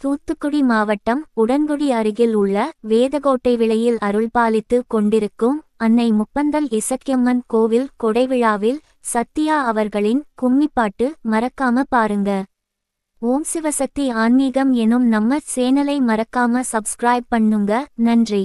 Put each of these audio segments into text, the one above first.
தூத்துக்குடி மாவட்டம் உடன்குடி அருகில் உள்ள வேதகோட்டை விளையில் அருள்பாலித்து கொண்டிருக்கும் அன்னை முப்பந்தல் இசக்கியம்மன் கோவில் கொடைவிழாவில் சத்யா அவர்களின் கும்மிப்பாட்டு மறக்காம பாருங்க. ஓம் சிவசக்தி ஆன்மீகம் எனும் நம்ம சேனலை மறக்காம சப்ஸ்கிரைப் பண்ணுங்க. நன்றி.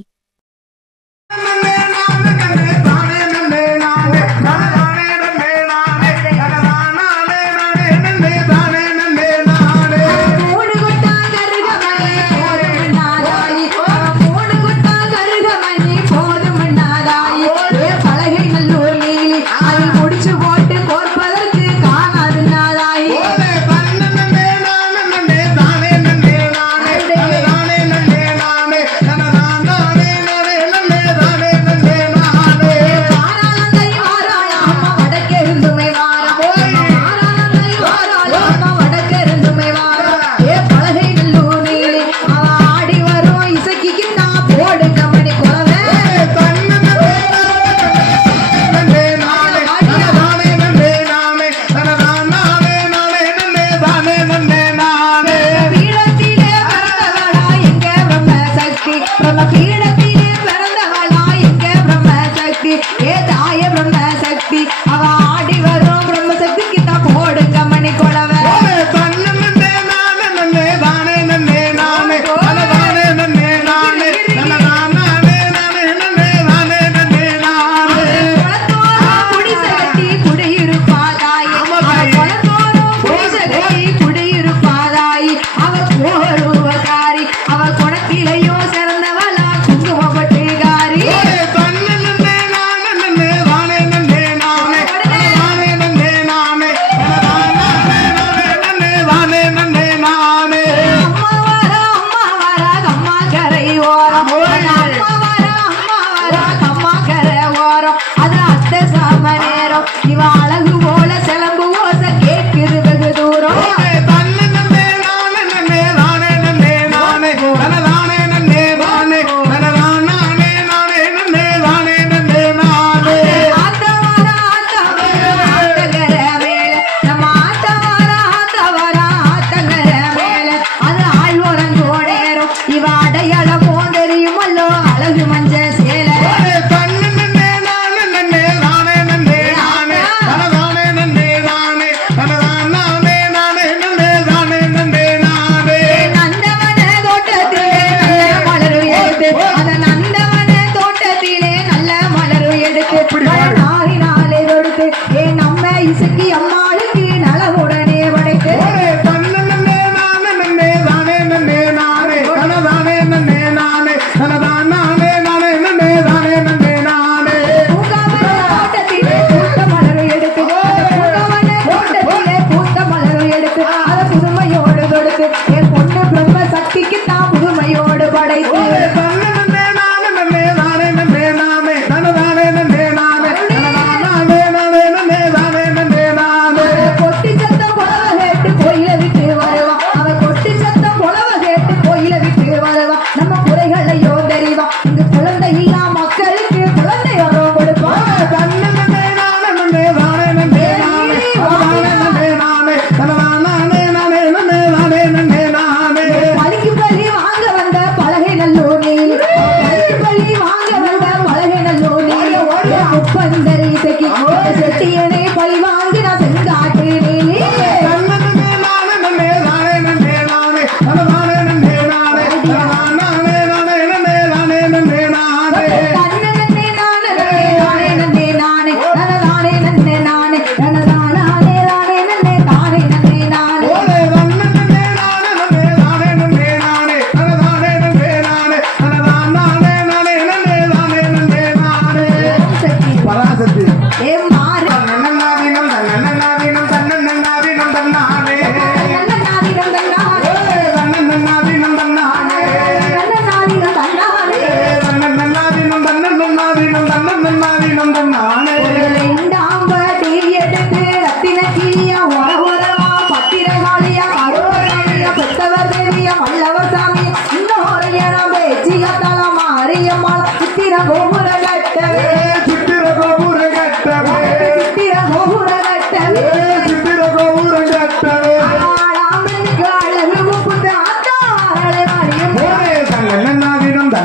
சித்திர கோபுரம் கட்டவே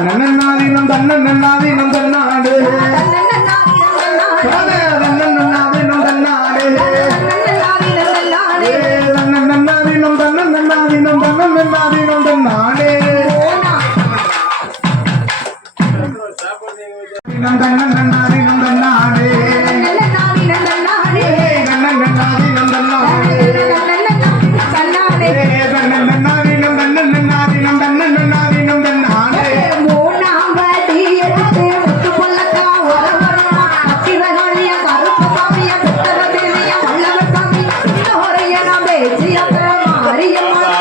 தன்னன்னாதீனம் தன்னன்னாதீனம் தன்னாடு தன்னன்னாதீனம் தன்னாடு தன்னன்னாதீனம் தன்னன்னாதீனம் தன்னன்னாதீனம் தன்னாடு தன்னன்னாதீனம் தன்னாடு தன்னன்னாதீனம் தன்னாடு தன்னன்னாதீனம் தன்னன்னாதீனம் தன்னன்னாதீனம் தன்னாடு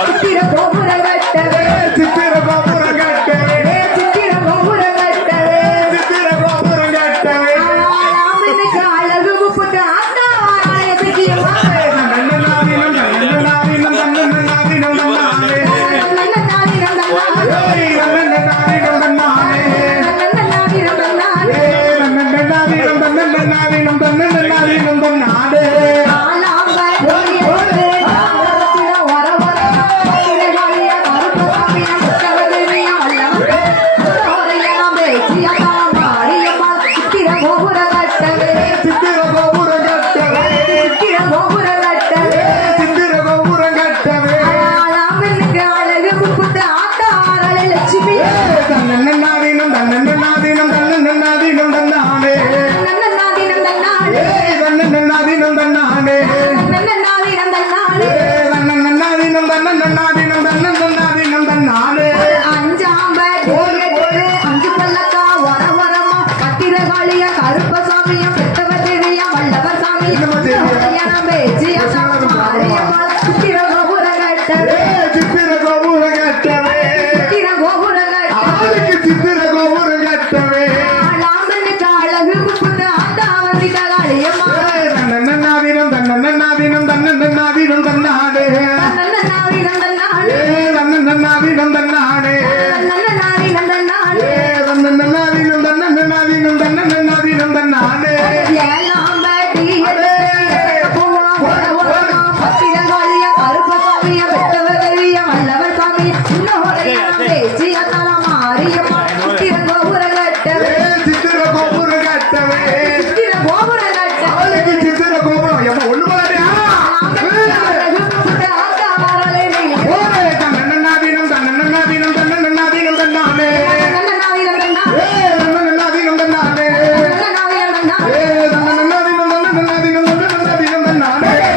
சித்திர கோபுரம் கட்டவே சித்திர கோபுரம் கட்டவே தன்னன்னாதீனம் தன்னன்னாதீனம் தன்னன்னாதீனம் தன்னாடு தன்னன்னாதீனம் தன்னாடு தன்னன்னாதீனம் தன்னன்னாதீனம் தன்னாடு சித்திர கோபுரம் கட்டவே சித்திர கோபுரம் கட்டவே தன்னன்னாதீனம் தன்னன்னாதீனம் தன்னன்னாதீனம் தன்னாடு தன்னன்னாதீனம் தன்னாடு தன்னன்னாதீனம் தன்னன்னாதீனம் தன்னன்னாதீனம் தன்னாடு கருப்பசாமியம் பெற்றவர் தேவியா வல்லவர் சாமியம் சித்திர கோபுரம் கட்டவே சித்திர கோபுரம் கட்டவே சித்திர கோபுரம் ஆளுக்கு சித்திர கோபுரம் கட்டவே அழகு புட்டு ஆத்தா வந்திட்ட காளியம்மா தன்னன்னாதீனம் தன்னன்னாதீனம் தன்னன்னாதீனம் தன்னாடு தன்னன்னாதீனம் தன்னாடு தன்னன்னாதீனம் தன்னாடு தன்னன்னாதீனம் தன்னாடு தன்னன்னாதீனம் தன்னன்னாதீனம் தன்னன்னாதீனம் தன்னாடு ஏழாம் பாட்டி பத்திரகாளிய கருப்பசாமிய பெற்றவர் தேவிய வல்லவர் சாமி பேச்சிய தலமாரியம்மா சித்திர கோபுரம் கட்டவே சித்திர கோபுரம் கட்டவே சித்திர கோபுரம் கட்டவே ஆளுக்கு சித்திர கோபுரம் எப்ப ஒண்ணு பாடியா தன்னன்னாதீனம் தன்னன்னாதீனம் தன்னன்னாதீனம் தன்னாடு தன்னன்னாதீனம் தன்னாடு தன்னன்னாதீனம் தன்னன்னாதீனம் தன்னன்னாதீனம் தன்னாடு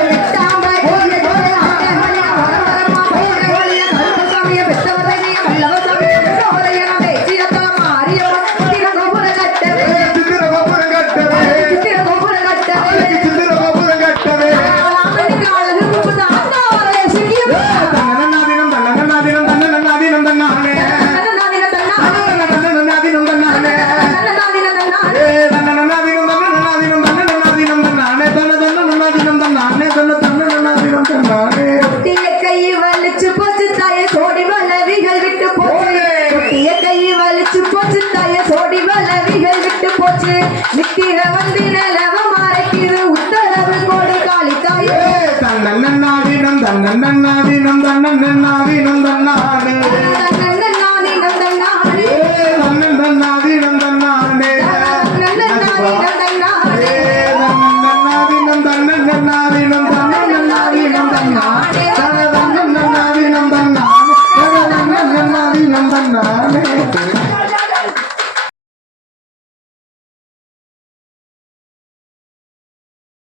சித்திர கோபுரம் கட்டவே சித்திர கோபுரம் கட்டவே தன்னன்னாதீனம் தன்னன்னாதீனம் தன்னன்னாதீனம் தன்னாடு தன்னன்னாதீனம் தன்னாடு தன்னன்னாதீனம் தன்னன்னாதீனம் தன்னன்னாதீனம் தன்னாடு தன்னன்னாதீனம் தன்னாடு தன்னன்னாதீனம் தன்னாடு கை வலிச்சு போச்சு தாய சோடி வளவிகள் விட்டு போச்சு குட்டிய கை வலிச்சு போச்சு தாய சோடி வளவிகள் விட்டு போச்சு நித்திர வந்து நிலவ மறைக்குது உத்தரவு கோடு காளி தாயே தன்னன்னாதீனம் தன்னன்னாதீனம் தன்னன்னாதீனம் தன்னாடு தன்னன்னாதீனம் தன்னாடு தன்னன்னாதீனம் தன்னாடு தன்னன்னாதீனம் தன்னாடு தன்னன்னாதீனம் தன்னன்னாதீனம் தன்னன்னாதீனம் தன்னாடு தன்னன்னாதீனம் தன்னாடு தன்னன்னாதீனம் தன்னாடு